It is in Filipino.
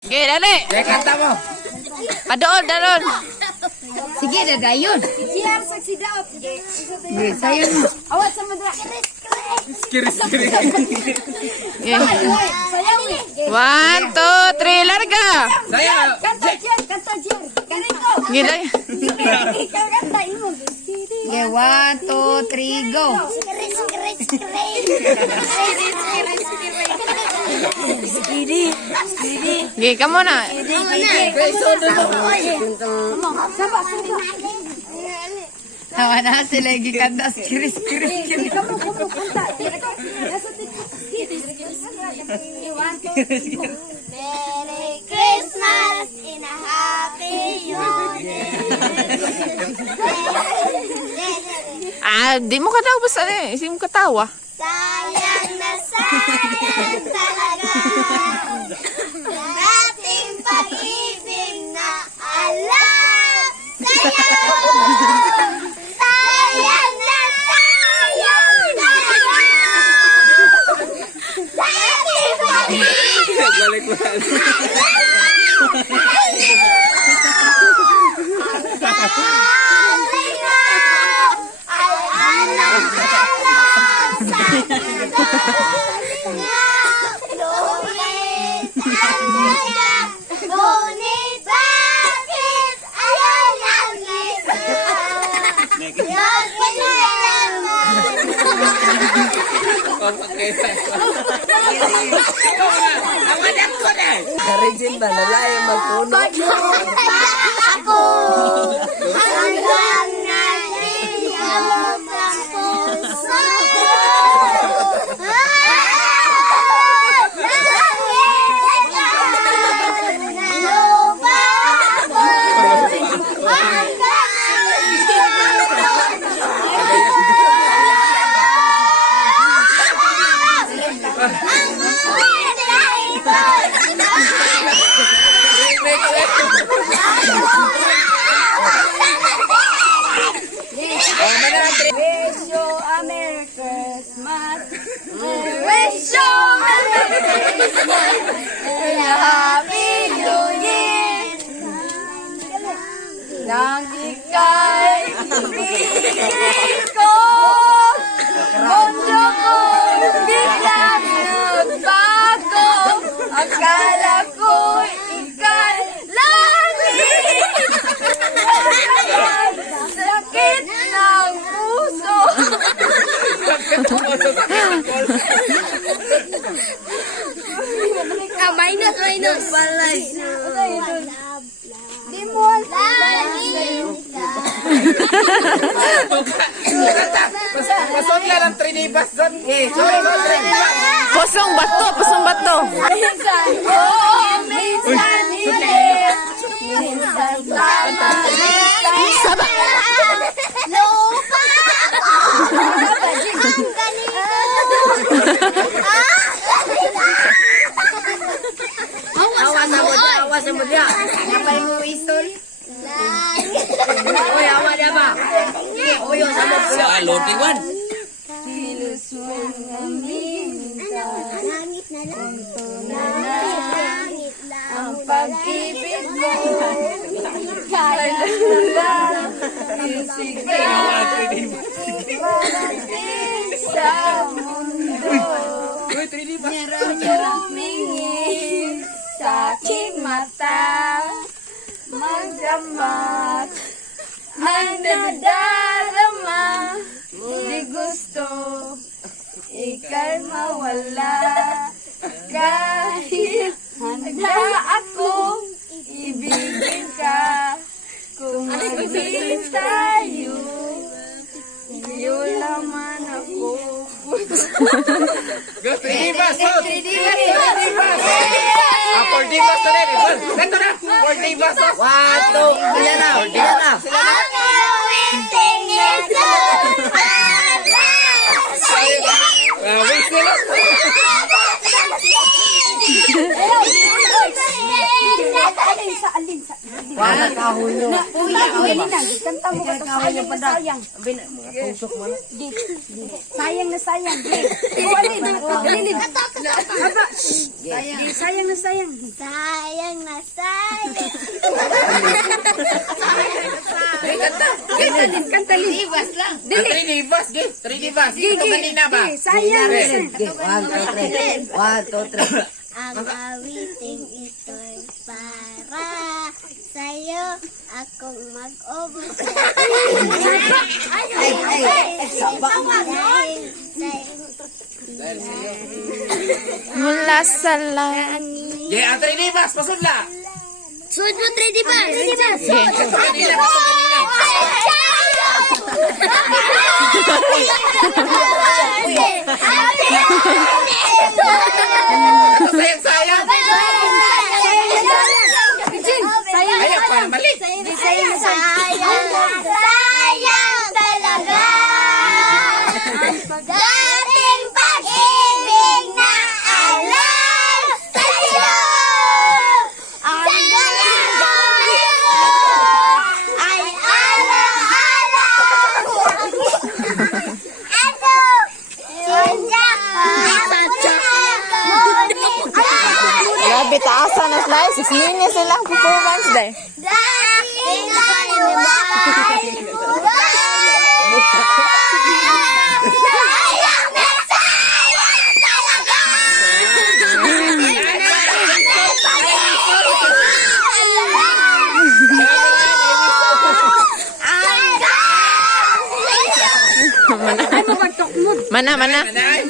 Sige, dali. Kaya kanta mo. Padoon, daron. Sige, dadayon. Siya saksi daot. Sige, sayon mo. Awat sa madra. Skiri. Okay. Sayaw ni. 1, 2, 3, larga. Saya. Kanta Jer, kanta Jer. Ganito. Gila. Ikaw kanta imo. Sige, 1, 2, 3, go. Sige, kamu na. Tawa na sila gikanta. Skiri. Merry Christmas in a happy Di mo katawa basta eh. Hindi mo katawa. Sayang na sayang talaga ang ating pag-ibig na alam sa'yo. Sayang na sayang talaga sa ating pag-ibig. Balik mo. Karijin ba? Nalaya magpuno. Ako hanggang naging ang puso. Wish you a Merry Christmas. Wish you a Merry Christmas and a Happy New Year. Nang ika'y ibigin ko, mundo ko biglang nagbago. Akala ko'y ika'y langit. Sakit ng puso. Minus. Balay. Di mo Pasok lang ang 3D bus doon. Sorry, 3D bus. Pusong bato, pusong bato. minsan. Oo, minsan hindi. Minsan sama. Saba. Lupa ko. Ang ganito. Awas mo dia. Napay mo isol. Oy, awa dia ba? Oy, sama mo. Sa loading one. Langit na lang. Ang pag-ibig mo. Kaya lang. Sige. Sa mundo. Uy, 3D bus. Tumingin sa aking mata, magdamat ang nadarama. Di gusto ika'y mawala, kahit handa akong ibigin ka. Kung maging tayo, iyo naman ako. Go 3D bus. 3D bus. 4D bus na rin. Ganto na. 4D bus. 1, 2, ilan na? Ilan na? Ang awiting ito Wait sila. Alin sa Wala kahoy nyo. Kanta mo ka to, sayang na sayang. Sayang na sayang. Sayang na sayang. Sayang na sayang. Kanta din. Ibas lang. 3D bus, gay. 3D bus. Ito kanina ba? Sayang na sayang. 1, 2, 3. Ang awiting ito'y para sa'yo, akong mag-ubos. Mula sa langit. Gay, 3D bus, pasudla. Sunod mo 3D ba? 3D ba? Ito kanina, ito kanina. Ito sayang-sayang. Ayaw pa, mali. Sayang talaga. Dating pag-ibig na alam sa'yo. Ang ay alaw-alaw. Ano? Grabe, taasan na sila. 6 minutes silang performance dahil. Dating ay Mana, mana. Nanay.